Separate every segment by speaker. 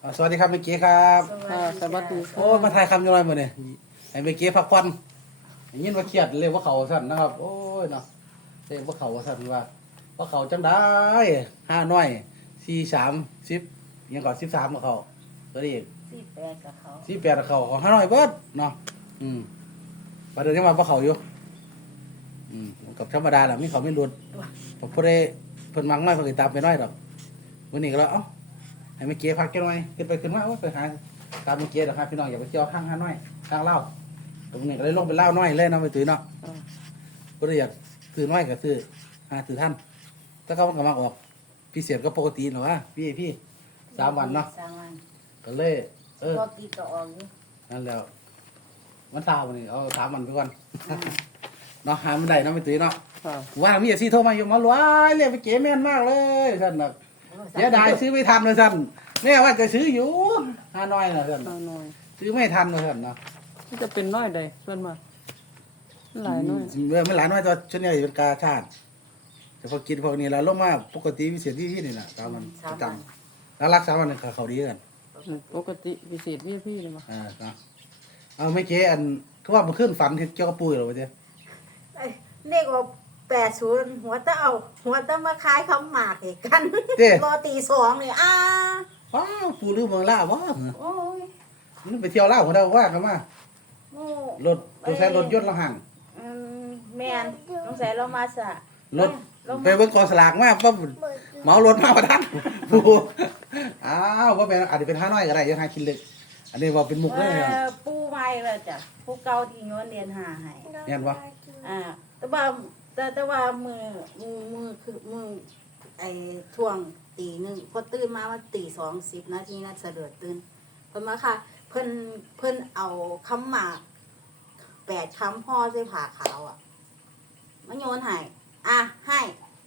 Speaker 1: สวัสดีครับเมื่อกี้ครับ
Speaker 2: สวัสดี
Speaker 1: โอ้มาถ่ายคำยังไงมาเนี่ยไอ้เมื่อกี้พักผ่อนอย่างนี้ว่าเครียดเรียกว่าเขาสั่นนะครับโอ้ยเนาะเรียกว่าเขาสั่นว่าเขาจังได้5 น้อย 4 30ยังก่อน13กับเขาตัวนี้
Speaker 2: 48กับเขา
Speaker 1: 48กับเขาของ5 น้อยเบิดเนาะประเดี๋ยวนี้มาว่าเขาอยู่กับธรรมดาแหละมีเขาไม่หลุดผมพูดได้เพิ่นมังน้อยเพิ่นตามไปน้อยหรอกวันนี้ก็แล้วให้เมื่อกี้พักแค่หน่อยขึ้นไปขึ้นมาไปหาตามเมื่อกี้นะครับพี่น้องอย่าไปเที่ยวข้างน้อยข้างเล่าตรงนี้ก็เลยลงไปเล่าน้อยเลยนะไปตื้อเนาะก็เลยอยากซื้อน้อยก็ซื้อซื้อท่านถ้าเขาก็มาออกพิเศษก็ปกติหรอวะพี่3 วันเนาะ
Speaker 2: 3 วัน
Speaker 1: ก็เลย
Speaker 2: พอติดก็ออกอยู่
Speaker 1: นั่นแล้ววันเสาร์นี่เอา3 วันไปก่อนเนาะหาไม่ได้เนาะไปตื้อเนาะว่ามีอาชีพโทรมาอยู่มาล้วยเรียกไปเก๋แม่นมากเลยท่านแบบเสียดายซื้อไม่ทันเลยท่านแม่ว่าจะซื้ออยู่5 น้อยนะท่านซื้อไม่ทันเลยท่านเนาะ
Speaker 2: ที่จะเป็นน้อยใดเพื่อนมาหลายน้อย
Speaker 1: ไม่หลายน้อยตัวชนใหญ่เป็นกาชาติแต่พอกินพวกนี้แล้วลงมาปกติพิเศษที่นี่แหละตามมันประจำแล้วรักษาวันนึงเขาดีกัน
Speaker 2: ปกติพิเศษพี่เลยมั้ง
Speaker 1: เนาะเอาไม่เจ๊อันคือว่ามันขึ้นฝันที่เจ้าปุ้ยหรอเจ๊
Speaker 3: เลขออก80หัวตะมาคายคำหมากอีกกันรอตี 2เลย
Speaker 1: ว้าวปูลืมเมืองล่าวะ
Speaker 3: โอ้ย
Speaker 1: นี่ไปเที่ยวล่าของเราว่ากันมารถตัวแทนรถยนต์ละห่าง
Speaker 3: แม่นต้องใส่เรามาซะ
Speaker 1: รถไปเบิ่งกองสลากมาปั๊บเหมารถมาประทันปูว่าเป็นอาจจะเป็น5 น้อยก็ได้ยัง5 คิดเลยอันนี้ว่าเป็นมุกเลย
Speaker 3: ปูใหม่แล้วจ้ะปูเก่าที่ย้อนเรียนหาให้
Speaker 1: แม่นบ่
Speaker 3: แต่ว่ามือคือมือไอ้ท่วงตี 1พอตื่นมาว่าตี 2 10 นาทีน่าจะเดือดตื่นเพิ่นมาค่ะเพิ่นเอาคำหมาก8 คำห่อใส่ผ้าขาวมาโยนให้ให้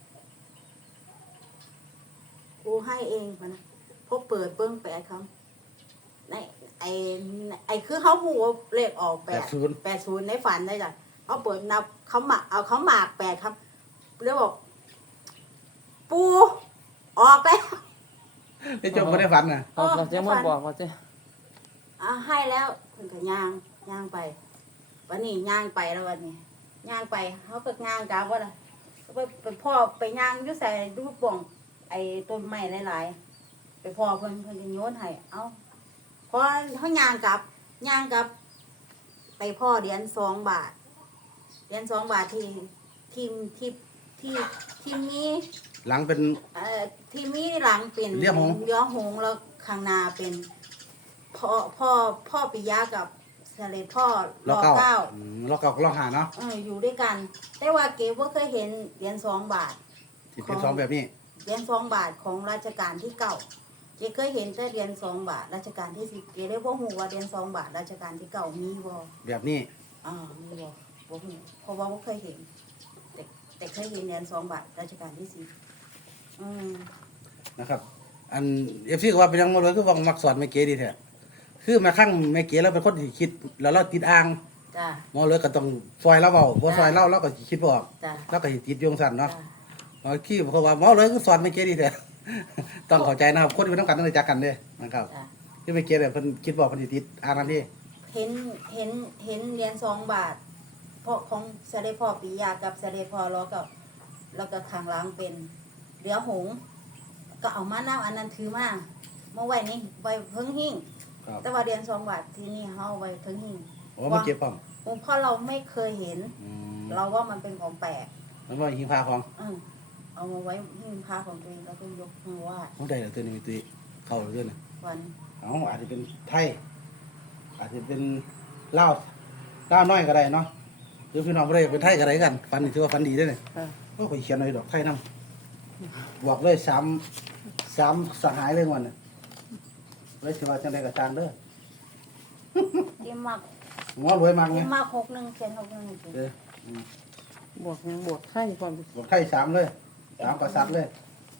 Speaker 3: กูให้เองมันพอเปิดเบิ้ง8 คำในไอ้คือเขาหูเลขออก80ในฝันได้จ้ะเขาเปิดนับเขาหมากเอาเขาหมาก8 คำแล้วบอกปูออกแล้ว
Speaker 1: ได้จบไม่ได้ฝันนะ
Speaker 2: เราจะมาบอกว่าจะ
Speaker 3: ให้แล้วถึงกับย่างไปวันนี้ย่างไปแล้ววันนี้ย่างไปเขาก็ย่างกลับว่าล่ะไปพ่อไปย่างยุ่ใส่ดูป่องไอ้ต้นไม้หลายๆไปพ่อเพิ่นจะโยนให้พอเขาย่างกลับไปพ่อเหรียญ2 บาทที่มี
Speaker 1: หลังเป็น
Speaker 3: ที่มีหลังเป็น
Speaker 1: เลี้ยง
Speaker 3: หงแล้วข้างหน้าเป็นพ่อปิยะกับเสด็จพ่อรอเก้
Speaker 1: ารอหาเนาะ
Speaker 3: อยู่ด้วยกันแต่ว่าเก๋ว่าเคยเห็นเหรียญ2 บาท
Speaker 1: ที่เป็น2แบบนี้
Speaker 3: เหรียญ2 บาทของรัชกาลที่9เก๋เคยเห็นแต่เหรียญ2 บาทรัชกาลที่10เก๋เลยบ่ฮู้ว่าเหรียญ2 บาทรัชกาลที่9มีบ่
Speaker 1: แบบนี้
Speaker 3: มีบ่ฮู้เพราะว่าบ่เคยเห็นแต่เคยเห็นเหรียญ2 บาทรัชกาลที่10
Speaker 1: นะครับอันFCก็ว่าเป็นยังบ่รู้คือว่ามักสอนแม่เก๋ดีแท้คือมาคั่งแม่เก๋เราเป็นคนที่คิดแล้วเราติดอ่าง
Speaker 3: จ้ะ
Speaker 1: มอเลยก็ต้องซอยเราเว้าบ่ซอยเราก็คิดบ่ออกแล้วก็สิติดโยงสั่นเนาะขี้เพราะว่ามอเลยคือสอนแม่เก๋ดีแท้ต้องเข้าใจนะครับคนที่นำกันต้องรู้จักกันเด้นะครับคือแม่เก๋แบบเพิ่นคิดบ่เพิ่นสิติดอ่างนั่นที่
Speaker 3: เห็นเหรียญ2 บาทเพราะของเสด็จพ่อปิยะกับเสด็จพ่อรอกับแล้วก็ข้างหลังเป็นเรือหงก็เอามาน้ำอันนั้นถือมาไว้นี่ไว้เพิ่งหิ้งแต่ว่าเหรียญ2 บาทที่นี่เฮาไว้เพิ่งหิ้ง
Speaker 1: มันเก็บพร้อม
Speaker 3: เพราะเราไม่เคยเห็นเราว่ามันเป็นของแปลก
Speaker 1: มันว่าหิ้งพาของ
Speaker 3: เอามาไว้หิ้งพาของตัวเองแล้วก็ยกมือไหว้
Speaker 1: ของใดล่ะตัวนี้มีติเข้าเรื่องน่ะ
Speaker 3: วัน
Speaker 1: อาจจะเป็นไทยอาจจะเป็นลาวน้อยก็ได้เนาะหรือพี่น้องบ่ได้เป็นไทยก็ได้กันฝันนี่ถือว่าฝันดีเด้อนี่ก็ข่อยเขียนไว้ดอกไทยนำบอกเลย3สหายเลยวันน่ะเลยสิว่าจังได๋ก็ตามเด้อ
Speaker 3: เต็มมาก
Speaker 1: งอรวยมากไง
Speaker 3: มาก61เขียน61
Speaker 2: บวกยังบวกไทยความ
Speaker 1: บวกไทย3เลย3กษัตริย์เลย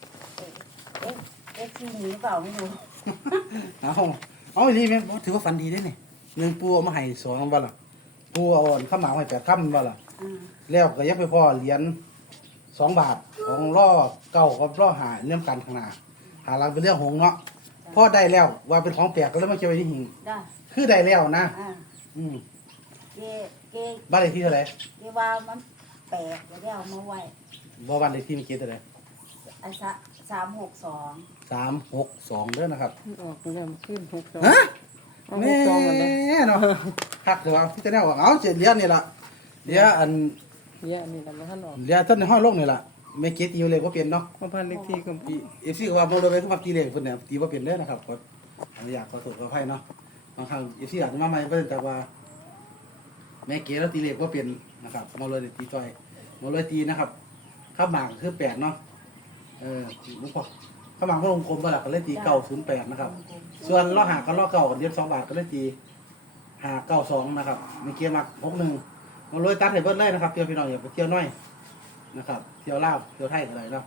Speaker 3: ที่หนีเปล่าไม่รู้
Speaker 1: เอาอีหลีแม่ถือว่าฝันดีเด้นี่1ปูเอามาให้2บ่ล่ะปูเอาข้าวหมากให้8 คำบ่ล่ะแล้วก็ยังไปพ่อเหรียญ2 บาทของล่อเก่ากับล่อหาเรื่องกันข้างหน้าหาหลังเป็นเรื่องหงเนาะพอได้แล้วว่าเป็นของแปลกก็เลยมาเก็บไว้ที่หิง
Speaker 3: ได้
Speaker 1: คือได้แล้วนะ
Speaker 3: อ่า
Speaker 1: อืม
Speaker 3: เกเก
Speaker 1: บ้านเลขที่เท่าไหร่
Speaker 3: เกว่ามันแปลกเดี๋ยวได้เอามาไว้
Speaker 1: บ่บ้านเลขที่เมื่อกี้เท่าไหร่
Speaker 3: อัน362
Speaker 1: 362เด้อนะครับ
Speaker 2: ออกเริ่มขึ้น62
Speaker 1: ฮะ
Speaker 2: เอา
Speaker 1: แน่
Speaker 2: 62กันเด้อ
Speaker 1: เนาะคักเถอะว่าพี่จะแน่ว่าเอาเจ็ดเหรียญนี่ล่ะเหรียญอัน
Speaker 2: เยอะนี่ล่ะบ่ทันออก
Speaker 1: เหรียญต้นในห้องโลกนี่ล่ะไม่เก็ตอยู่เลยบ่เปลี่ยนเนาะ
Speaker 2: บ่พันเลขที่ก็
Speaker 1: FC ก็ว่าบ่รู้ไปคือว่ากี่เลขเพิ่นเนี่ยตีบ่เปลี่ยนเด้อนะครับขออนุญาตขอโทษขออภัยเนาะบางครั้ง FC อาจจะมาใหม่เพิ่นแต่ว่าแม่เก๋แล้วตีเลขบ่เปลี่ยนนะครับมาเลยตีจ้อยมาเลยตีนะครับข้าวหมากคือ8เนาะลูกพ่อข้าวหมากบ่วงกลมบ่ล่ะก็เลยตี908นะครับ ส่วนล้อหาก็ล้อเก่ากันเดียว2 บาทก็เลยตี592นะครับเมื่อกี้มัก61มาเลยตัดให้เบิดเลยนะครับเที่ยวพี่น้องอย่าไปเที่ยวน้อยนะครับเที่ยวลาวเที่ยวไทยก็ได้เนาะ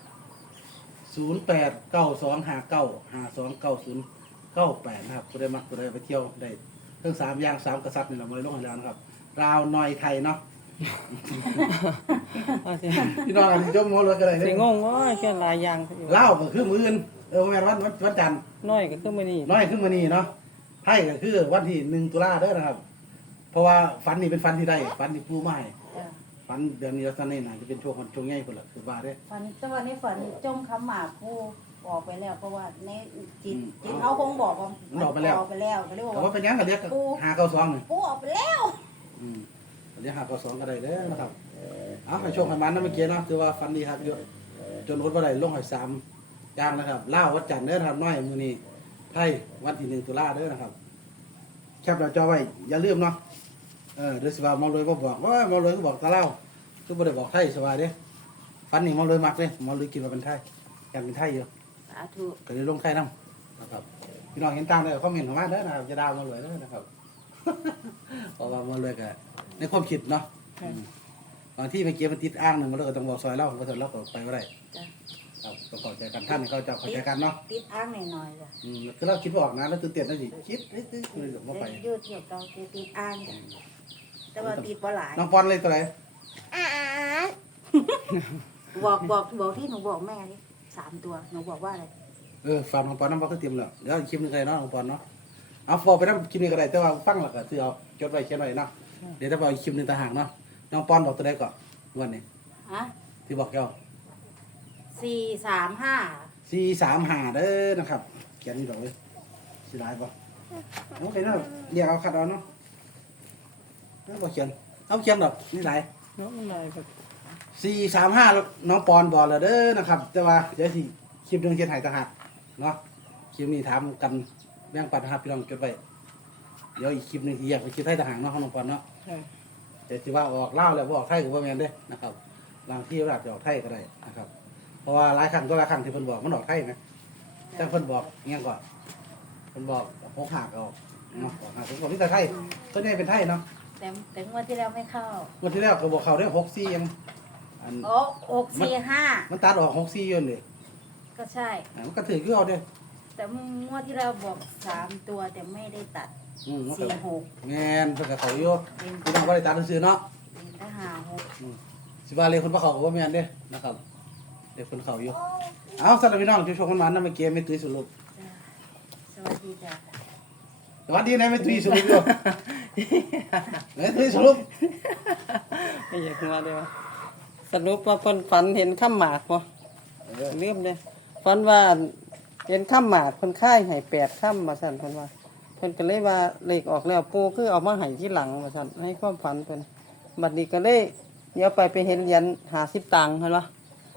Speaker 1: 089259529098นะครับผู้ใดมักผู้ใดไปเที่ยวได้ทั้ง3อย่าง3กษัตริย์นี่เรามาลงให้แล้วนะครับราวหน่อยไทยเนาะ
Speaker 2: อาสิ
Speaker 1: พี่น้องอันนี้จมหัวเลยก็ได้
Speaker 2: สิ
Speaker 1: เด้
Speaker 2: งงโอ้ยแค่หลายอย่างอยู่
Speaker 1: ลาวก็คือมื้ออื่นแม่นวันจันทร์
Speaker 2: น้อยก็คือมื้อนี้
Speaker 1: น้อยขึ้นมานี่เนาะไทยก็คือวันที่1 ตุลาเด้อนะครับ เพราะว่าฝันนี่เป็นฝันที่ได้ฝันที่ปูมาให้
Speaker 3: จ้ะ
Speaker 1: ฝันเดือนนี้ลักษณะนี้น่าจะเป็นช่วงคนช่วงใหญ่พุ่นล่ะคือว่าเด้อ
Speaker 3: ฝันแต่ว่าในฝันจมคำหมากผู้บอกไปแล้วเพราะว่าในจิต
Speaker 1: อืม
Speaker 3: จิตเขาคงบอกว่า
Speaker 1: มันออกไปแล้ว
Speaker 3: ออกไปแล้วก็เลยบอก
Speaker 1: แต่ว่า
Speaker 3: ว่า
Speaker 1: เป็นหยังก็เรียก592นี่
Speaker 3: ผู้ออกไปแล้ว
Speaker 1: อืมเรียก592ก็ได้เด้อนะครับเอาให้โชคให้มันนะเมื่อกี้เนาะถือว่าฝันดีครับเยอะจนรถบ่ได้ลงให้3อย่างนะครับลาววันจันทร์เด้อนะครับน้อยมื้อนี้ไทยวันที่1 ตุลาเด้อนะครับแคปหน้าจอไว้อย่าลืมเนาะเดี๋ยวสิว่าหมอรวยบ่บอกว่าหมอรวยก็บอกตาเล่าคือบ่ได้บอกไทยสบายเด้ฝันนี่หมอรวยมักเด้หมอรวยกินว่าเป็นไทยอยากเป็นไทยอยู่
Speaker 3: สาธุ
Speaker 1: ก็เลยลงไทยนำนะครับพี่น้องเห็นต่างได้คอมเมนต์เข้ามาเด้อนะครับจะดาวหมอรวยเด้อนะครับ เพราะว่าหมอรวยก็ในความคิดเนาะบางที่เมื่อกี้มันติดอ้างหนึงมันเลยก็ต้องบอกซอยเล่าเพราะฉะนั้นเราก็ไปบ่ได้
Speaker 3: จ้ะ
Speaker 1: ครับต้องเข้าใจกันท่านให้เขาเจ้าเข้าใจกันเนาะ
Speaker 3: ติดอ้างหน่อยๆจ้ะ
Speaker 1: คือเราคิดบ่ออกนะแล้วตื่นเต้นแล้วสิคิดเลยบ่ไป
Speaker 3: ยืดเกี่ยวกับติดอ้างจ้ะแต่ว่าติดบ่หลาย
Speaker 1: น้องปอนเลยตัวไหน
Speaker 3: บอกที่หนูบอกแม่นี่3 ตัวหนูบอกว่าอะไร
Speaker 1: ฝากน้องปอนน้ำปอนก็เตรียมแล้วเดี๋ยวคลิปหนึงก็ได้เนาะน้องปอนเนาะเอาฟอไปน้ำคลิปนี้ก็ได้แต่ว่าฟังแล้วก็ซื้อเอาจดไว้เขียนไว้เนาะเดี๋ยวจะบอกอีกคลิปหนึงต่างหากเนาะน้องปอนบอกตัวใดก่อนวันนี้
Speaker 3: ฮะ
Speaker 1: ที่บอกเจ้า
Speaker 3: 435
Speaker 1: 435เด้อนะครับเขียนนี่ดอกเลยสิได้บ่โอเคเนาะเดี๋ยวเอาคัดเอาเนาะแล้วบ่เขียนเอาเขียนดอกนี่หลาย
Speaker 2: เนาะมันหลายแบบ
Speaker 1: 435น้องปอนบอกแล้วเด้อนะครับ แต่ว่าเดี๋ยวสิคลิปหนึงเขียนให้ต่างหากเนาะคลิปนี้ถามกันแบ่งปันนะครับพี่น้องจดไว้เดี๋ยวอีกคลิปหนึงที่อยากไปคลิปไทยต่างหากเนาะของน้องปอนเนาะ
Speaker 2: ใช่
Speaker 1: แต่ที่ว่าออกเล่าวแล้วบ่ออกไทยก็บ่แม่นเด้นะครับบางที่อาจจะออกไทยก็ได้นะครับ เพราะว่าหลายครั้งก็หลายครั้งที่เพิ่นบอกมันออกไทยนะแต่เพิ่นบอกอิหยังก่อนเพิ่นบอก6 หากออกเนาะออกหากผมบอกนี่แต่ไทยส่วนใหญ่เป็นไทยเนาะ
Speaker 3: แต่งวดที่แล้วไม่เข้าง
Speaker 1: วดที่แล้วก็บอกเขาได้64ยังอัน
Speaker 3: โอ้645
Speaker 1: มันตัดออก64อยู่นี่
Speaker 3: ก็ใช่
Speaker 1: มันก็ถือคือเอาเด้
Speaker 3: แต่งวดที่แล้วบอก3 ตัวแต่ไม่ได้ตัด
Speaker 1: มันก็
Speaker 3: 46
Speaker 1: แม่นเพิ่นก็เขาอยู่พี่น้องบ่ได้ตัดซื่อๆเนาะ
Speaker 3: เป็นทหาร
Speaker 1: สิว่าเลยคนบ่เขาก็บ่แม่นเด้นะครับเด็กคนเขาอยู่เอาสำหรับพี่น้องที่ชมกันมานะเมื่อกี้ไม่ตุ้ยสรุป
Speaker 3: สวัสดีจ้ะ
Speaker 1: สวัสดีนะไม่ตุ้ยสรุปอยู่ ไม่ตุ้ยสรุป
Speaker 2: ไม่อยากมาเด้อสรุปว่าเพิ่นฝันเห็นข้ามหมากบ่ลืมเด้อฝันว่าเห็นข้ามหมากเพิ่นค่ายให้8ค่ำว่าซั่นเพิ่นว่าเพิ่นก็เลยว่าเลขออกแล้วปู่คือเอามาให้ที่หลังว่าซั่นให้ความฝันเพิ่นบัดนี้ก็เลยเดี๋ยวไปเห็นเหรียญ50ตังค์เห็นบ่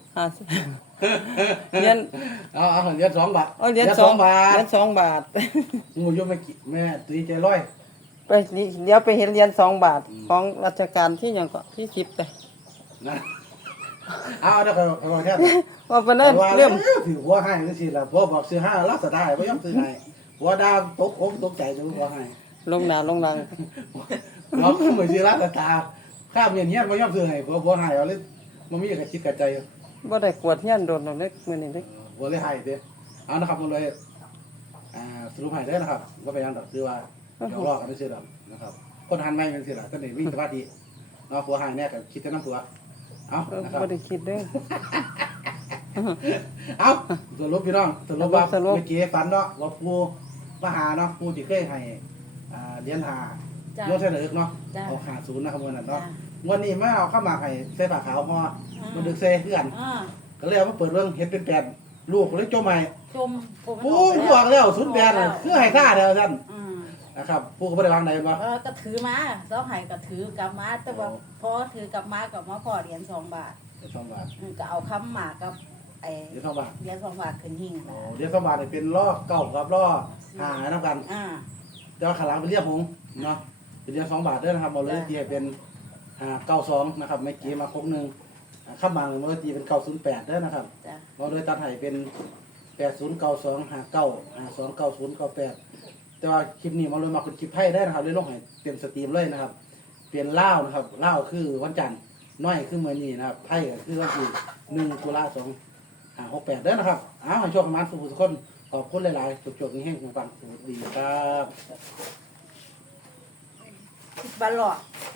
Speaker 2: 50เหรียญ
Speaker 1: เอาเหรียญ2 บาท
Speaker 2: เหรียญ
Speaker 1: 2 บาท
Speaker 2: เหรียญ2 บาท
Speaker 1: งูยมแม่ตุ้ยใจร้อย
Speaker 2: ไปเดี๋ยวไปเห็นเหรียญ2 บาทของรัชกาลที่หยังก็ที่10แต่
Speaker 1: นะเอาเดี๋ยวเอาแค่
Speaker 2: ว่าเพิ่นเอิ้นเริ่ม
Speaker 1: ถือหัวให้จังซี่ล่ะพอบอกซื้อ5รักษาได้บ่ยอมซื้อให้หัวดาวตกอกตกใจจังหัวให้
Speaker 2: ลงหน้าลงหลัง
Speaker 1: เราก็เหมือนซื้อรักษาข้ามเฮียนบ่ยอมซื้อให้บ่ให้เอาเลยบ่มีก็คิดกับใจ
Speaker 2: บ่ได้กวดเฮียนโดนดอกเล็กมื้อนี้เด้อ
Speaker 1: บ่เลยให้เด้เอานะครับมันเลยสรุปให้เด้อนะครับบ่เป็นหยังดอกคือว่าเดี๋ยวรอกันซื่อๆดอกนะครับคนหันไม่เป็นซื่อล่ะตอนนี้มีสมาธิเนาะผัวให้แน่ก็คิดแต่นำผัวเอานะครับ
Speaker 2: บ่ได้คิดเด้อ
Speaker 1: เอาสรุปพี่น้องสรุปว่า
Speaker 2: สรุป
Speaker 1: เมื่อกี้ฝันเนาะว่าปูมาหาเนาะปูที่เคยให้เหรียญหา
Speaker 3: จ้ะ
Speaker 1: โยนเสนอเนาะ
Speaker 3: จ้ะ
Speaker 1: เอาหาศูนย์นะครับวันนั้น
Speaker 3: จ้ะ
Speaker 1: เนาะวันนี้มาเอาข้าวหมากให้ใส่ผ้าขาวพอมันดึกเซ่เพื่อน
Speaker 3: อ่า
Speaker 1: ก็เลยเอามาเปิดเรื่องเห็ดเป็นแปดลูกเลยจมใหม่
Speaker 3: จมผม
Speaker 1: ปูบอกแล้วศูนย์แปดคือให้ท่าเดียวท่าน
Speaker 3: อืม
Speaker 1: นะครับปูก็ไม่ได้วางไหนบ่
Speaker 3: ก็ถือมาเจ้าไห้ก็ถือกลับมาแต่ว่าพอถือกลับมากับมาพอเหรียญ2 บาท
Speaker 1: เดี๋ยว2 บาท
Speaker 3: ก็เอาค้ำหมากกับไอ้
Speaker 1: เดี๋ยว2 บาท
Speaker 3: เหรียญ2 บาทขึ้นหิ้ง
Speaker 1: อ๋
Speaker 3: นะ
Speaker 1: อเดี๋ยว2 บาทเนี่ยเป็นล้อเก่ากับล้อหาน้ำกัน
Speaker 3: อ่า
Speaker 1: แต่ว่าขาหลังเป็นเรียบหงเนาะเป็นเรียบ2 บาทเด้อนะครับบอกเลย
Speaker 3: จ้ะ
Speaker 1: ที่เป็น92นะครับไม่กี่มาครบหนึ่งข้ามบางเมื่อกี้เป็น908เด้อนะครับ
Speaker 3: จ้ะ
Speaker 1: เราเลยตัดให้เป็น8092 59 52 90 98แต่ว่าคลิปนี้มาเลยมาเป็นคลิปไพ่ได้นะครับเลยลงให้เต็มสตรีมเลยนะครับเปลี่ยนเล่าวนะครับเล่าวคือวันจันทร์น้อยคือมื้อนี้นะครับไพ่ก็คือวันที่1ตุลาคม2568เด้อนะครับอ้าวให้โชคประมาณสุขคนขอบคุณหลายๆจุกๆนี้ให้ฟังสวัสดีครับ
Speaker 3: บาลอด